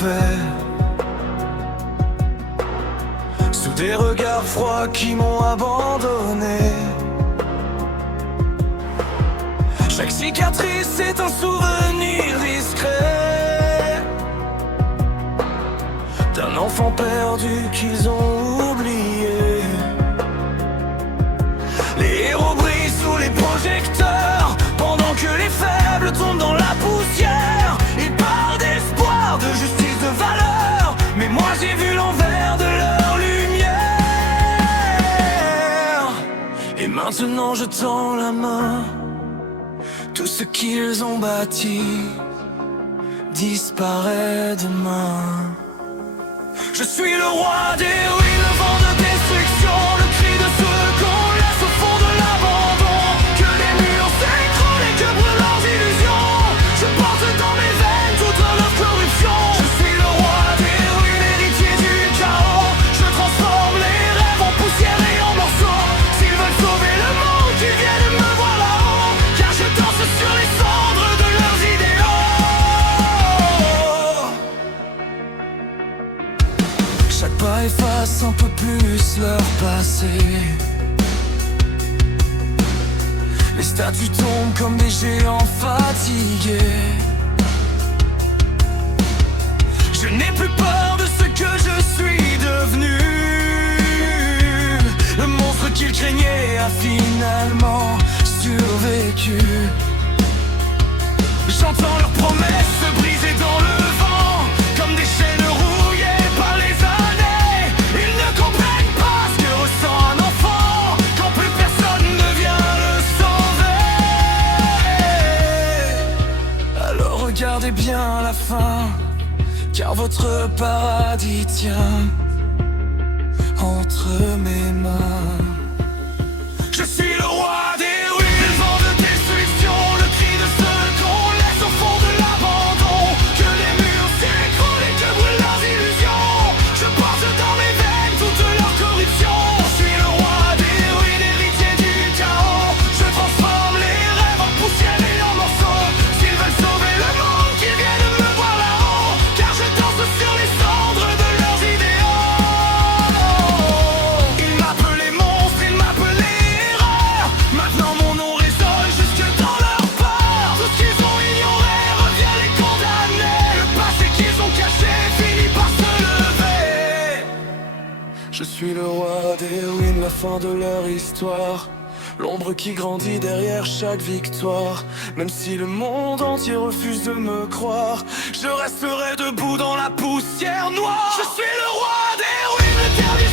fait, sous des regards froids qui m'ont abandonné. Chaque cicatrice est un souvenir discret d'un enfant perdu qu'ils ont oublié. Les héros brillent sous les projecteurs pendant que les faibles tombent dans la poussière. Ils parlent d'espoir, de justice, de valeur, mais moi j'ai vu l'envers de leur lumière. Et maintenant je tends la main. Tout ce qu'ils ont bâti disparaît demain. Je suis le roi des ruines, le vent de destruction, le cri de ceux qu'on laisse au fond de l'abandon. Que les murs s'écroulent et que brûlent leurs illusions. Je porte dans mes veines toute leur corruption. Je suis le roi des ruines, héritier du chaos. Je transforme les rêves en poussière et en morceaux. S'ils veulent sauver le monde, qu'ils viennent me voir là-haut, car je danse sur les cendres de leurs idéaux. Chaque pas efface un peu plus leur passé. Les statues tombent comme des géants fatigués. Je n'ai plus peur de ce que je suis devenu. Le monstre qu'ils craignaient a finalement survécu. J'entends leurs promesses se briser dans le vent, comme des chaînes rouillées par les années. Ils ne comprennent pas ce que ressent un enfant quand plus personne ne vient le sauver. Alors regardez bien la fin, car votre paradis tient entre mes mains. Je suis le roi des ruines, le vent de destruction, le cri de ceux qu'on laisse au fond de l'abandon. Que les murs s'écroulent et que brûlent leurs illusions. Je porte dans mes veines toute leur corruption. Je suis le roi des ruines, héritier du chaos. Je transforme les rêves en poussière et en morceaux. S'ils veulent sauver le monde, qu'ils viennent me voir là-haut, car je danse sur les cendres de leurs idéaux. Ils m'appelaient monstre, ils m'appelaient erreur. Maintenant mon nom résonne jusque dans leur peur. Tout ce qu'ils ont ignoré revient les condamner. Le passé qu'ils ont caché finit par se lever. Je suis le roi des ruines, la fin de leur histoire. L'ombre qui grandit derrière chaque victoire. Même si le monde entier refuse de me croire, je resterai debout dans la poussière noire. Je suis le roi des ruines, le dernier